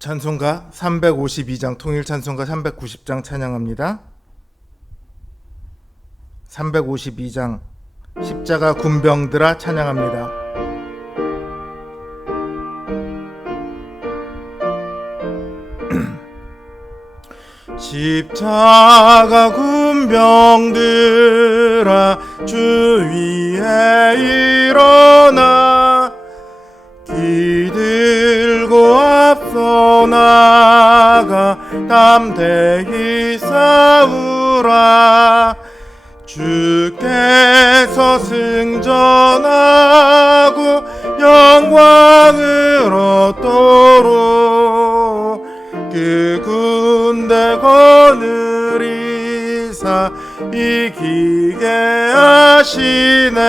찬송가 352장, 통일 찬송가 390장 찬양합니다. 352장 십자가 군병들아 찬양합니다. 십자가 군병들아 주 위에 일어나 기들고 앞서 나가 담대히 싸우라. 주께서 승전하고 영광을 얻도록 그 군대 거느리사 이기게 하시네.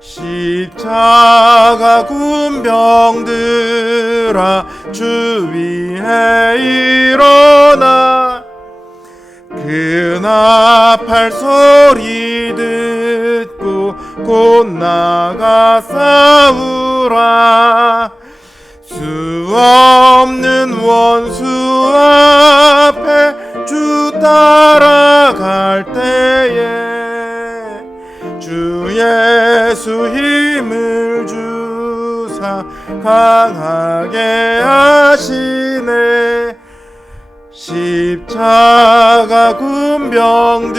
십자가 군병들아 주 위에 일어나 그 나팔 소리 듣고 곧 나가 싸우라. 수 없는 원수 앞에 주 따라갈 때에 주 예수 힘을 주사 강하게 하시네. 십자가 군병들아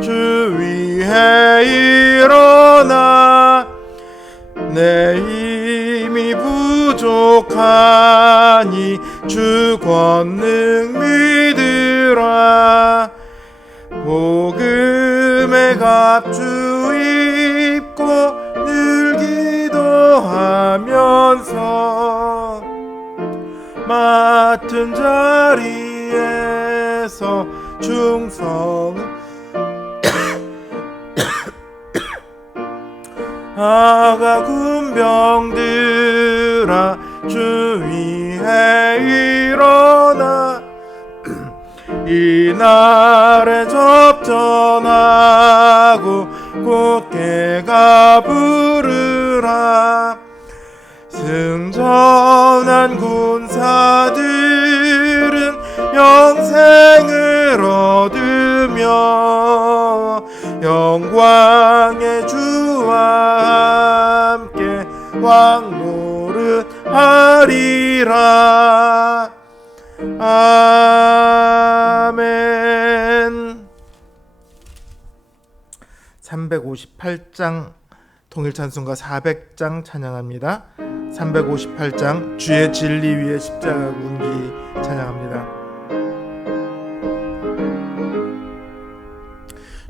주 위에 일어나 내 힘이 부족하니 주 권능 믿으라. 복음의 갑주 입고 늘 기도하면서 맡은 자리에서 충성 아가 군병들아 주 위에 일어나 이날에 접전하고 곧게 가 부르라. 승전한 군사들은 영생을 얻으며 영광의 주와 함께 왕노릇하리라. 아멘. 358장 통일찬송가 400장 찬양합니다. 358장 주의 진리 위에 십자가 군기 찬양합니다.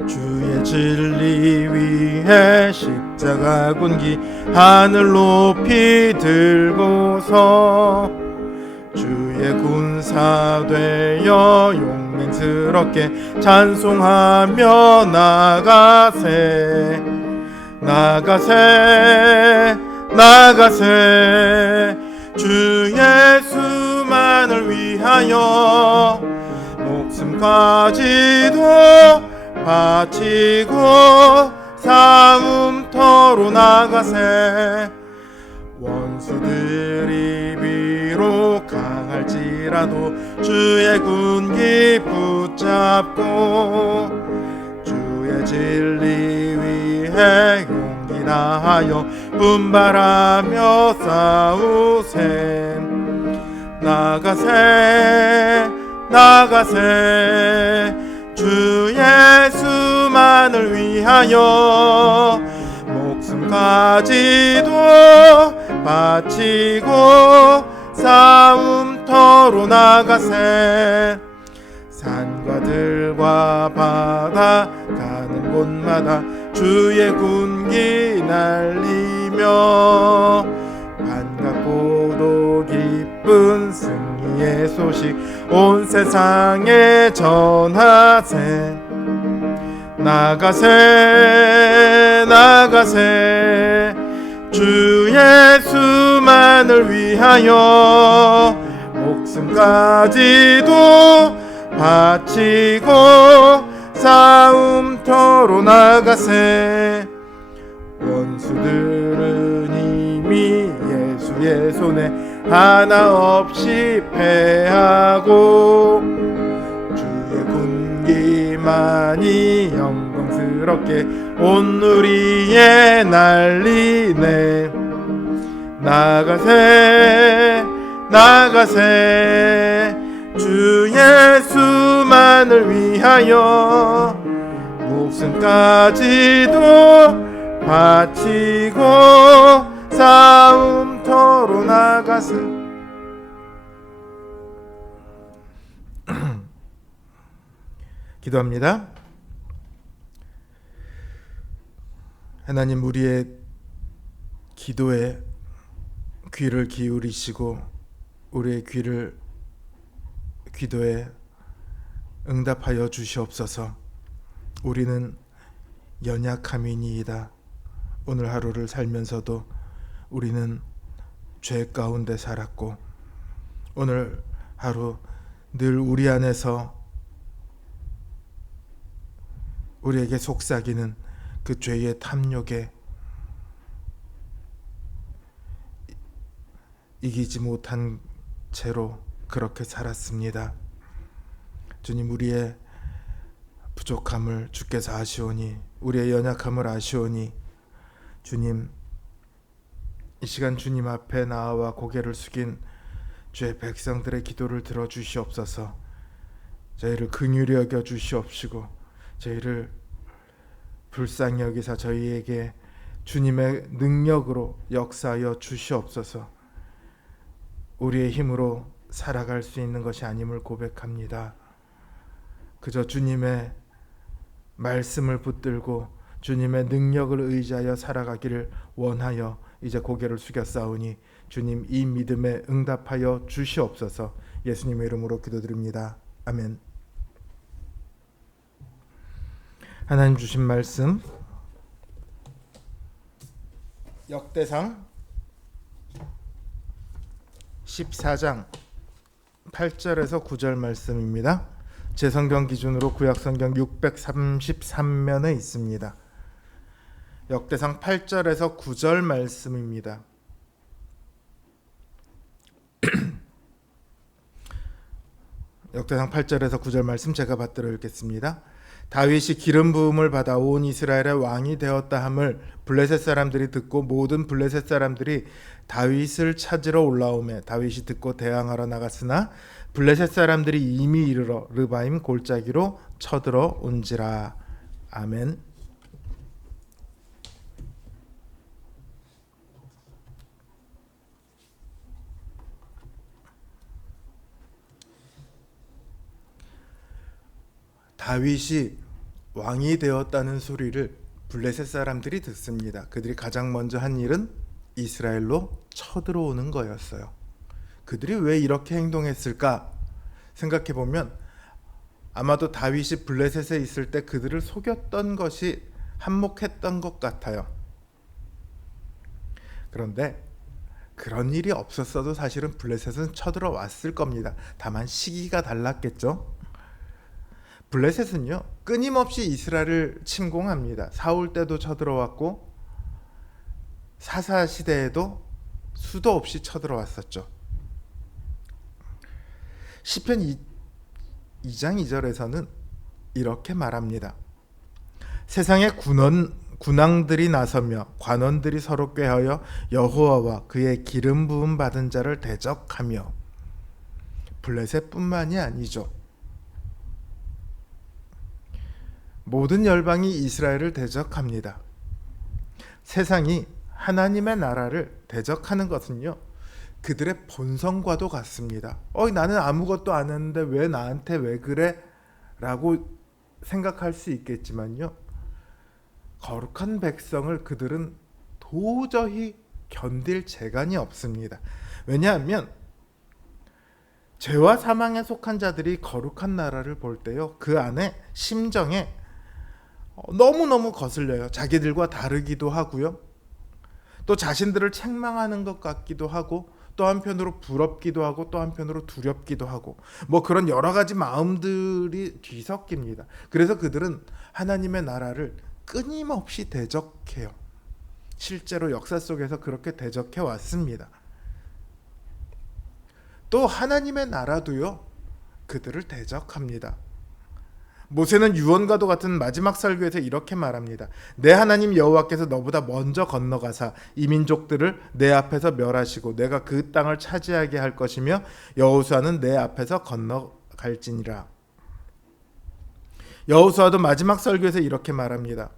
주의 진리 위에 십자가 군기 하늘 높이 들고서 주의 군사 되어 용맹스럽게 찬송하며 나가세 나가세 나가세. 주 예수만을 위하여 목숨까지도 바치고 싸움터로 나가세. 원수들이 비록 강할지라도 주의 군기 붙잡고 주의 진리 위에 용기 다하여 분발하며 싸우세. 나가세 나가세. 주 예수만을 위하여 목숨까지도 바치고 싸움터로 나가세. 산과 들과 바다 가는 곳마다 주의 군기 날리며 반갑고도 기쁜 승리의 소식 온 세상에 전하세. 나가세 나가세. 주 예수만을 위하여 목숨까지도 바치고 싸움터로 나가세. 원수들은 이미 예수의 손에 하나 없이 패하고 주의 군기만이 영광스럽게 온 누리에 날리네. 나가세 나가세 주 예수만을 위하여 목숨까지도 바치고 싸움터로 나가세. 기도합니다. 하나님, 우리의 기도에 귀를 기울이시고 우리의 기도에 응답하여 주시옵소서. 우리는 연약함이니이다. 오늘 하루를 살면서도 우리는 죄 가운데 살았고 오늘 하루 늘 우리 안에서 우리에게 속삭이는 그 죄의 탐욕에 이기지 못한 채로 그렇게 살았습니다. 주님, 우리의 부족함을 주께서 아시오니, 우리의 연약함을 아시오니, 주님, 이 시간 주님 앞에 나와 고개를 숙인 주의 백성들의 기도를 들어주시옵소서. 저희를 긍휼히 여겨 주시옵시고 저희를 불쌍히 여기사 저희에게 주님의 능력으로 역사하여 주시옵소서. 우리의 힘으로 살아갈 수 있는 것이 아님을 고백합니다. 그저 주님의 말씀을 붙들고 주님의 능력을 의지하여 살아가기를 원하여 이제 고개를 숙였사오니 주님, 이 믿음에 응답하여 주시옵소서. 예수님의 이름으로 기도드립니다. 아멘. 하나님 주신 말씀 역대상 14장 8절에서 9절 말씀입니다. 제 성경 기준으로 구약 성경 633면에 있습니다. 역대상 8절에서 9절 말씀입니다. 역대상 8절에서 9절 말씀 제가 받들어 읽겠습니다. 다윗이 기름 부음을 받아 온 이스라엘의 왕이 되었다 함을 블레셋 사람들이 듣고 모든 블레셋 사람들이 다윗을 찾으러 올라오매 다윗이 듣고 대항하러 나갔으나 블레셋 사람들이 이미 이르러 르바임 골짜기로 쳐들어 온지라. 아멘. 다윗이 왕이 되었다는 소리를 블레셋 사람들이 듣습니다. 그들이 가장 먼저 한 일은 이스라엘로 쳐들어오는 거였어요. 그들이 왜 이렇게 행동했을까 생각해 보면 아마도 다윗이 블레셋에 있을 때 그들을 속였던 것이 한몫했던 것 같아요. 그런데 그런 일이 없었어도 사실은 블레셋은 쳐들어왔을 겁니다. 다만 시기가 달랐겠죠. 블레셋은요 끊임없이 이스라엘을 침공합니다. 사울 때도 쳐들어왔고 사사 시대에도 수도 없이 쳐들어왔었죠. 시편 2장 2절에서는 이렇게 말합니다. 세상의 군왕들이 나서며 관원들이 서로 꾀하여 여호와와 그의 기름 부음 받은 자를 대적하며. 블레셋뿐만이 아니죠. 모든 열방이 이스라엘을 대적합니다. 세상이 하나님의 나라를 대적하는 것은요 그들의 본성과도 같습니다. 나는 아무것도 안 했는데 왜 나한테 왜 그래? 라고 생각할 수 있겠지만요 거룩한 백성을 그들은 도저히 견딜 재간이 없습니다. 왜냐하면 죄와 사망에 속한 자들이 거룩한 나라를 볼 때요 그 안에 심정에 너무너무 거슬려요. 자기들과 다르기도 하고요 또 자신들을 책망하는 것 같기도 하고 또 한편으로 부럽기도 하고 또 한편으로 두렵기도 하고 그런 여러 가지 마음들이 뒤섞입니다. 그래서 그들은 하나님의 나라를 끊임없이 대적해요. 실제로 역사 속에서 그렇게 대적해 왔습니다. 또 하나님의 나라도요 그들을 대적합니다. 모세는 유언과도 같은 마지막 설교에서 이렇게 말합니다. 내 하나님 여호와께서 너보다 먼저 건너가사 이 민족들을 내 앞에서 멸하시고 내가 그 땅을 차지하게 할 것이며 여호수아는 내 앞에서 건너갈지니라. 여호수아도 마지막 설교에서 이렇게 말합니다.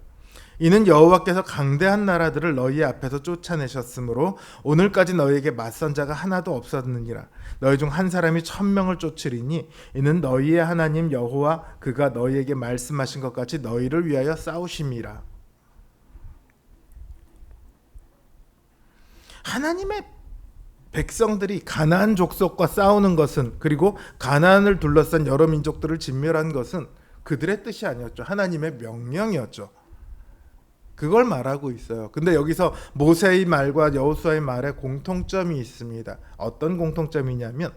이는 여호와께서 강대한 나라들을 너희 앞에서 쫓아내셨으므로 오늘까지 너희에게 맞선 자가 하나도 없었느니라. 너희 중 한 사람이 1000명을 쫓으리니 이는 너희의 하나님 여호와 그가 너희에게 말씀하신 것 같이 너희를 위하여 싸우심이라. 하나님의 백성들이 가나안 족속과 싸우는 것은, 그리고 가나안을 둘러싼 여러 민족들을 진멸한 것은 그들의 뜻이 아니었죠. 하나님의 명령이었죠. 그걸 말하고 있어요. 근데 여기서 모세의 말과 여호수아의 말에 공통점이 있습니다. 어떤 공통점이냐면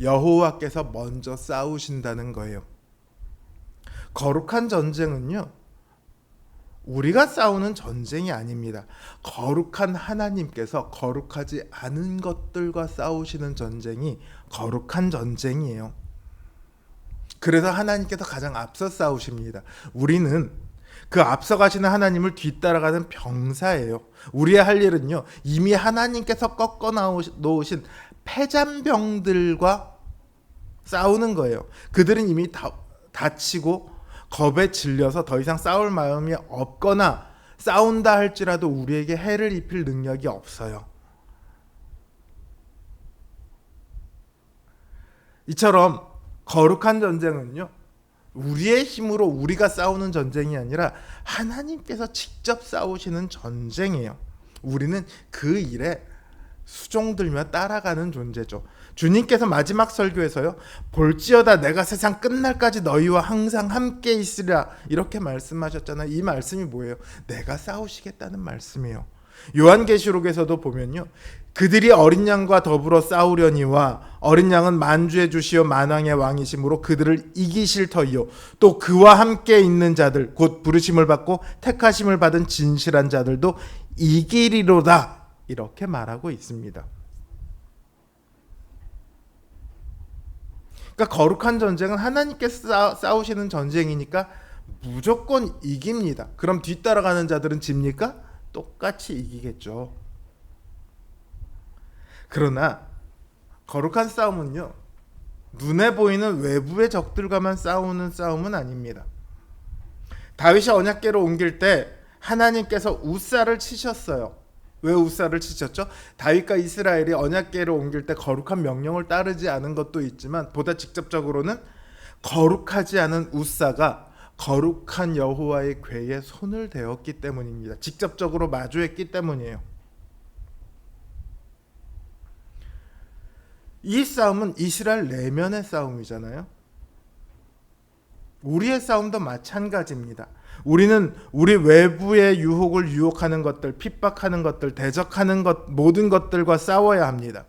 여호와께서 먼저 싸우신다는 거예요. 거룩한 전쟁은요 우리가 싸우는 전쟁이 아닙니다. 거룩한 하나님께서 거룩하지 않은 것들과 싸우시는 전쟁이 거룩한 전쟁이에요. 그래서 하나님께서 가장 앞서 싸우십니다. 우리는 그 앞서가시는 하나님을 뒤따라가는 병사예요. 우리의 할 일은요 이미 하나님께서 꺾어 놓으신 패잔병들과 싸우는 거예요. 그들은 이미 다치고 겁에 질려서 더 이상 싸울 마음이 없거나 싸운다 할지라도 우리에게 해를 입힐 능력이 없어요. 이처럼 거룩한 전쟁은요 우리의 힘으로 우리가 싸우는 전쟁이 아니라 하나님께서 직접 싸우시는 전쟁이에요. 우리는 그 일에 수종들며 따라가는 존재죠. 주님께서 마지막 설교에서요 볼지어다 내가 세상 끝날까지 너희와 항상 함께 있으리라 이렇게 말씀하셨잖아요. 이 말씀이 뭐예요? 내가 싸우시겠다는 말씀이에요. 요한계시록에서도 보면요 그들이 어린 양과 더불어 싸우려니와 어린 양은 만주의 주시요 만왕의 왕이심으로 그들을 이기실 터이요 또 그와 함께 있는 자들 곧 부르심을 받고 택하심을 받은 진실한 자들도 이기리로다 이렇게 말하고 있습니다. 그러니까 거룩한 전쟁은 하나님께서 싸우시는 전쟁이니까 무조건 이깁니다. 그럼 뒤따라가는 자들은 집니까? 똑같이 이기겠죠. 그러나 거룩한 싸움은요 눈에 보이는 외부의 적들과만 싸우는 싸움은 아닙니다. 다윗이 언약궤를 옮길 때 하나님께서 우사를 치셨어요. 왜 우사를 치셨죠? 다윗과 이스라엘이 언약궤를 옮길 때 거룩한 명령을 따르지 않은 것도 있지만 보다 직접적으로는 거룩하지 않은 우사가 거룩한 여호와의 궤에 손을 대었기 때문입니다. 직접적으로 마주했기 때문이에요. 이 싸움은 이스라엘 내면의 싸움이잖아요. 우리의 싸움도 마찬가지입니다. 우리는 우리 외부의 유혹을 유혹하는 것들, 핍박하는 것들, 대적하는 것 모든 것들과 싸워야 합니다.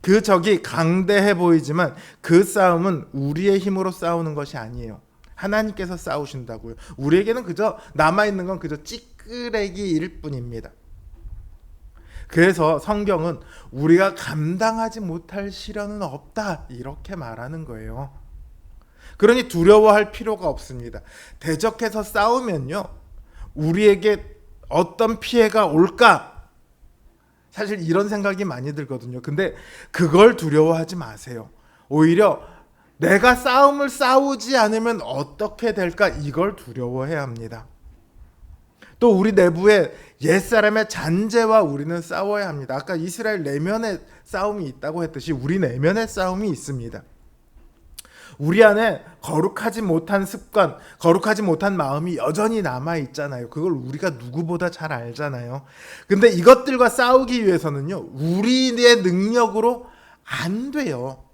그 적이 강대해 보이지만 그 싸움은 우리의 힘으로 싸우는 것이 아니에요. 하나님께서 싸우신다고요. 우리에게는 그저 남아있는 건 그저 찌끄레기일 뿐입니다. 그래서 성경은 우리가 감당하지 못할 시련은 없다 이렇게 말하는 거예요. 그러니 두려워할 필요가 없습니다. 대적해서 싸우면요 우리에게 어떤 피해가 올까? 사실 이런 생각이 많이 들거든요. 근데 그걸 두려워하지 마세요. 오히려 내가 싸움을 싸우지 않으면 어떻게 될까? 이걸 두려워해야 합니다. 또 우리 내부에 옛사람의 잔재와 우리는 싸워야 합니다. 아까 이스라엘 내면에 싸움이 있다고 했듯이 우리 내면에 싸움이 있습니다. 우리 안에 거룩하지 못한 습관, 거룩하지 못한 마음이 여전히 남아있잖아요. 그걸 우리가 누구보다 잘 알잖아요. 근데 이것들과 싸우기 위해서는요 우리의 능력으로 안 돼요.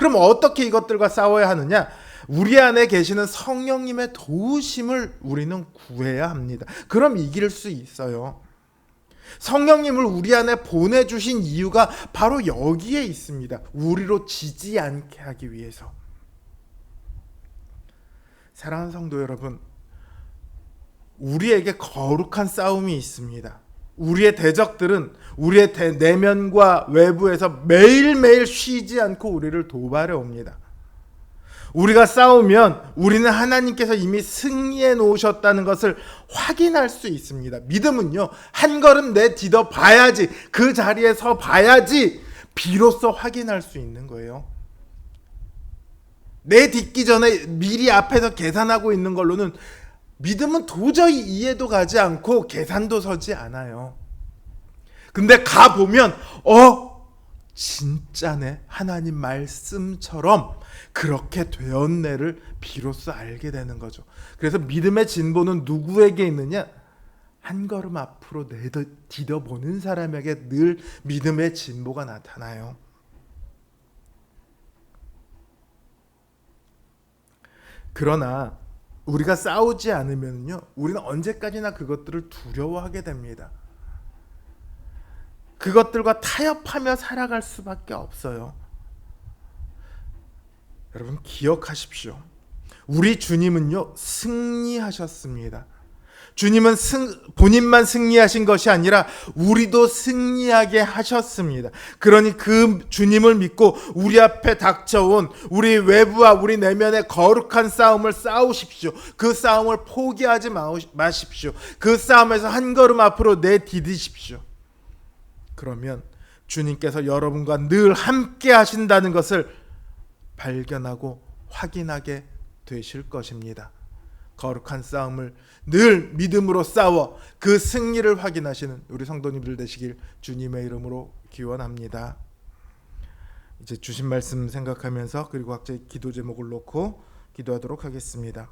그럼 어떻게 이것들과 싸워야 하느냐? 우리 안에 계시는 성령님의 도우심을 우리는 구해야 합니다. 그럼 이길 수 있어요. 성령님을 우리 안에 보내주신 이유가 바로 여기에 있습니다. 우리로 지지 않게 하기 위해서. 사랑하는 성도 여러분, 우리에게 거룩한 싸움이 있습니다. 우리의 대적들은 우리의 내면과 외부에서 매일매일 쉬지 않고 우리를 도발해 옵니다. 우리가 싸우면 우리는 하나님께서 이미 승리해 놓으셨다는 것을 확인할 수 있습니다. 믿음은요, 한 걸음 내디뎌 봐야지, 그 자리에 서 봐야지 비로소 확인할 수 있는 거예요. 내딛기 전에 미리 앞에서 계산하고 있는 걸로는 믿음은 도저히 이해도 가지 않고 계산도 서지 않아요. 근데 가보면 진짜네, 하나님 말씀처럼 그렇게 되었네를 비로소 알게 되는 거죠. 그래서 믿음의 진보는 누구에게 있느냐? 한 걸음 앞으로 디뎌보는 사람에게 늘 믿음의 진보가 나타나요. 그러나 우리가 싸우지 않으면요, 우리는 언제까지나 그것들을 두려워하게 됩니다. 그것들과 타협하며 살아갈 수밖에 없어요. 여러분 기억하십시오. 우리 주님은요, 승리하셨습니다. 주님은 본인만 승리하신 것이 아니라 우리도 승리하게 하셨습니다. 그러니 그 주님을 믿고 우리 앞에 닥쳐온 우리 외부와 우리 내면의 거룩한 싸움을 싸우십시오. 그 싸움을 포기하지 마십시오. 그 싸움에서 한 걸음 앞으로 내디디십시오. 그러면 주님께서 여러분과 늘 함께 하신다는 것을 발견하고 확인하게 되실 것입니다. 거룩한 싸움을 늘 믿음으로 싸워 그 승리를 확인하시는 우리 성도님들 되시길 주님의 이름으로 기원합니다. 이제 주신 말씀 생각하면서 그리고 각자의 기도 제목을 놓고 기도하도록 하겠습니다.